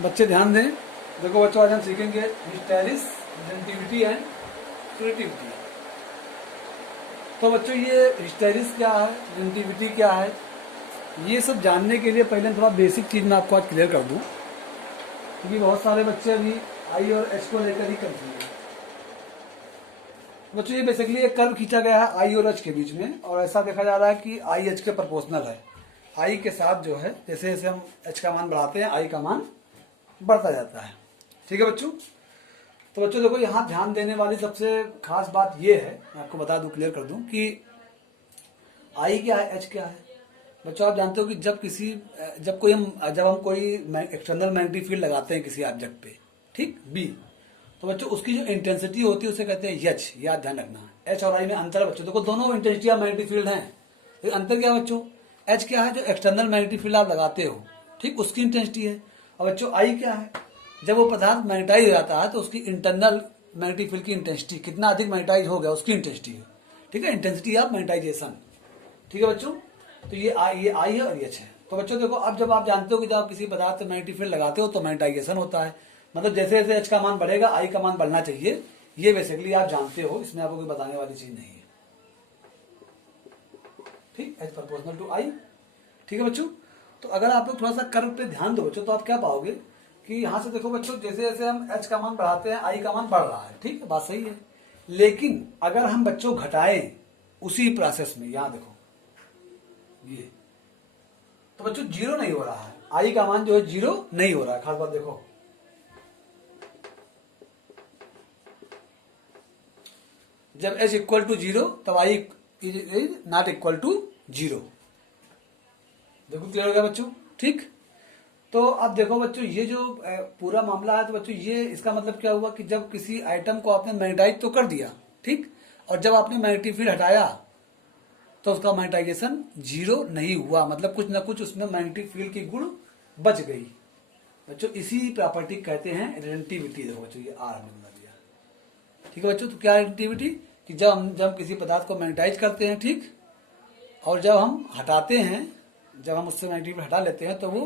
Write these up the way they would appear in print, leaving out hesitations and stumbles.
बच्चे ध्यान दें। देखो बच्चों, आज हम सीखेंगे हिस्टेरिस, रेलेटिविटी एंड क्रिएटिविटी। तो बच्चों, ये हिस्टेरिस क्या है, रेलेटिविटी क्या है, ये सब जानने के लिए पहले थोड़ा बेसिक चीज मैं आपको आज क्लियर कर दूं, क्योंकि बहुत सारे बच्चे अभी आई और एच को लेकर ही कंफ्यूज हैं। बच्चों, ये बेसिकली एक कर्व खींचा गया है आई और एच के बीच में, और ऐसा देखा जा रहा है कि आई एच के प्रोपोर्शनल है। आई के साथ जो है, जैसे जैसे हम एच का मान बढ़ाते हैं, आई का मान बढ़ता जाता है। ठीक है बच्चों। तो बच्चों देखो, यहाँ ध्यान देने वाली सबसे खास बात ये है, मैं आपको बता दूं, क्लियर कर दूं कि आई क्या है, एच क्या है। बच्चों, आप जानते हो कि जब हम कोई एक्सटर्नल मैग्नेटिक फील्ड लगाते हैं किसी ऑब्जेक्ट पे, ठीक, बी, तो बच्चों उसकी जो इंटेंसिटी होती है उसे कहते हैं एच। याद ध्यान रखना, एच और आई में अंतर है बच्चों। देखो, दोनों इंटेंसिटी ऑफ मैग्नेटिक फील्ड हैं, तो अंतर क्या है बच्चों, एच क्या है, जो एक्सटर्नल मैग्नेटिक फील्ड आप लगाते हो, ठीक, उसकी इंटेंसिटी है। और बच्चों आई क्या है, जब वो पदार्थ मैग्नेटाइज हो जाता है तो उसकी इंटरनल मैग्नेटिक फील्ड की इंटेंसिटी, कितना अधिक मैग्नेटाइज हो गया उसकी इंटेंसिटी है। ठीक है, इंटेंसिटी ऑफ मैग्नेटाइजेशन। ठीक है बच्चों। तो ये आई है और ये एच है। तो बच्चों देखो, अब जब आप जानते हो कि जब आप किसी पदार्थ से मैग्नेटिक फील्ड लगाते हो तो मैग्नेटाइजेशन होता है, मतलब जैसे जैसे एच का मान बढ़ेगा आई का मान बढ़ना चाहिए। ये बेसिकली आप जानते हो, इसमें आपको कोई बताने वाली चीज नहीं है। ठीक, एच प्रोपोर्शनल टू आई। ठीक है बच्चों। तो अगर आप लोग थोड़ा सा कर्व पे ध्यान दो बच्चों, तो आप क्या पाओगे कि यहां से देखो बच्चों, जैसे जैसे हम एच का मान बढ़ाते हैं आई का मान बढ़ रहा है। ठीक है, बात सही है। लेकिन अगर हम बच्चों घटाएं उसी प्रोसेस में, यहां देखो ये, तो बच्चों जीरो नहीं हो रहा है, आई का मान जो है जीरो नहीं हो रहा है। खास बात देखो, जब एच इक्वल टू जीरो तब I is not equal to zero. देखो क्लियर हो गया बच्चों। ठीक, तो अब देखो बच्चों, ये जो पूरा मामला है, तो बच्चों ये इसका मतलब क्या हुआ कि जब किसी आइटम को आपने मैग्नेटाइज तो कर दिया, ठीक, और जब आपने मैग्नेटिक फील्ड हटाया तो उसका मैग्नेटाइजेशन जीरो नहीं हुआ, मतलब कुछ ना कुछ उसमें मैग्नेटिक फील्ड की गुण बच गई। बच्चों इसी प्रॉपर्टी कहते हैं रिलेटिविटी। देखो बच्चों, ये आर हमने बना दिया। ठीक है बच्चों। तो क्या रिलेटिविटी, कि जब किसी पदार्थ को मैग्नेटाइज करते हैं, ठीक, और जब हम हटाते हैं, जब हम उससे मैग्नेटिक फील्ड हटा लेते हैं तो वो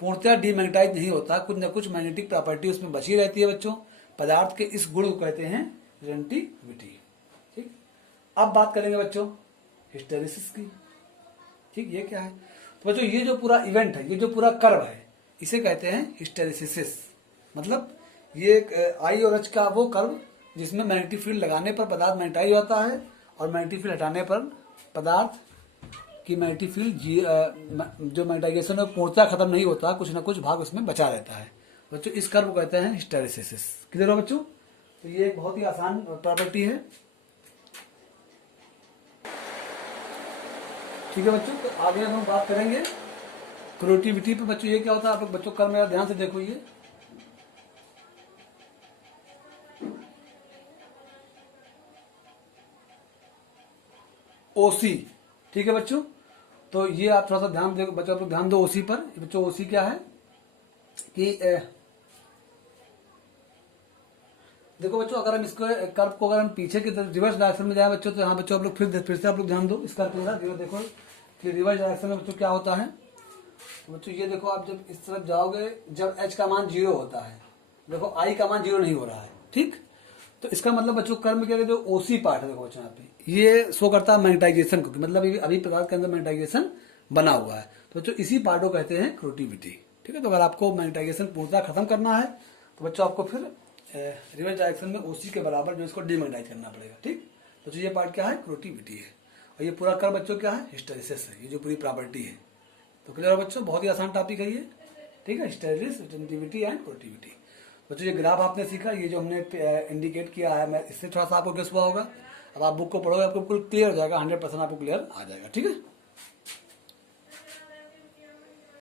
पूर्णतः डीमैग्नेटाइज नहीं होता, कुछ न कुछ मैग्नेटिक प्रॉपर्टी उसमें बची रहती है बच्चों। पदार्थ के इस गुण को कहते हैं रिलेटिविटी। ठीक, अब बात करेंगे बच्चों हिस्टेरिसिस की। ठीक, ये क्या है, तो बच्चों ये जो पूरा इवेंट है, ये जो पूरा कर्व है, इसे कहते हैं हिस्टेरिसिस। मतलब ये आई और एच का वो कर्व जिसमें मैग्नेटिक फील्ड लगाने पर पदार्थ मैग्नेटाइज होता है, और मैग्नेटिक फील्ड हटाने पर पदार्थ की मैग्नेटिक फील्ड जो मैग्नेटाइजेशन है पूर्णतः खत्म नहीं होता, कुछ ना कुछ भाग उसमें बचा रहता है। बच्चों इस कर्व को कहते हैं हिस्टेरिसिस। क्लियर हो बच्चों। तो ये एक बहुत ही आसान प्रॉपर्टी है। ठीक है बच्चों। तो आगे हम बात करेंगे क्रिएटिविटी पे। बच्चों ये क्या होता है, आप लोग बच्चों कर्व मेरा ध्यान से देखो, ये ओसी। ठीक है बच्चों। तो ये आप थोड़ा सा ध्यान दो बच्चों, आप लोग ध्यान दो ओसी पर। बच्चों ओसी क्या है कि देखो बच्चों, अगर हम इसको कर्व को अगर हम पीछे की तरफ रिवर्स डायरेक्शन में जाए बच्चों, तो यहाँ बच्चों आप लोग फिर से आप लोग ध्यान दो इस कर्व को। देखो कि रिवर्स डायरेक्शन में बच्चों क्या होता है। तो बच्चों ये देखो, आप जब इस तरफ जाओगे, जब एच का मान जीरो होता है, देखो आई का मान जीरो नहीं हो रहा है। ठीक, तो इसका मतलब बच्चों कर्व में क्या है, जो ओसी पार्ट है देखो बच्चों यहाँ पे ये शो करता है मैग्नेटाइजेशन को, मतलब अभी पदार्थ के अंदर मैग्नेटाइजेशन बना हुआ है। तो बच्चों इसी पार्ट को कहते हैं क्रिएटिविटी। ठीक है। तो अगर आपको मैग्नेटाइजेशन पूर्णतः खत्म करना है तो बच्चों आपको फिर रिवर्स डायरेक्शन में ओसी के बराबर जो इसको डीमैग्नेटाइज करना पड़ेगा। ठीक, तो ये पार्ट क्या है, क्रिएटिविटी है। और ये पूरा कर्व बच्चों क्या है, हिस्टेरिसिस है, ये जो पूरी प्रॉपर्टी है। तो क्लियर है बच्चों, बहुत ही आसान टॉपिक है ये। ठीक है, हिस्टेरिसिस, रिलेटिविटी एंड क्रिएटिविटी। बच्चों ये ग्राफ आपने सीखा, ये जो हमने इंडिकेट किया है, मैं इससे थोड़ा सा आपको गेस हुआ होगा। अब आप बुक को पढ़ोगे आपको बिल्कुल क्लियर हो जाएगा, 100% आपको क्लियर आ जाएगा। ठीक है।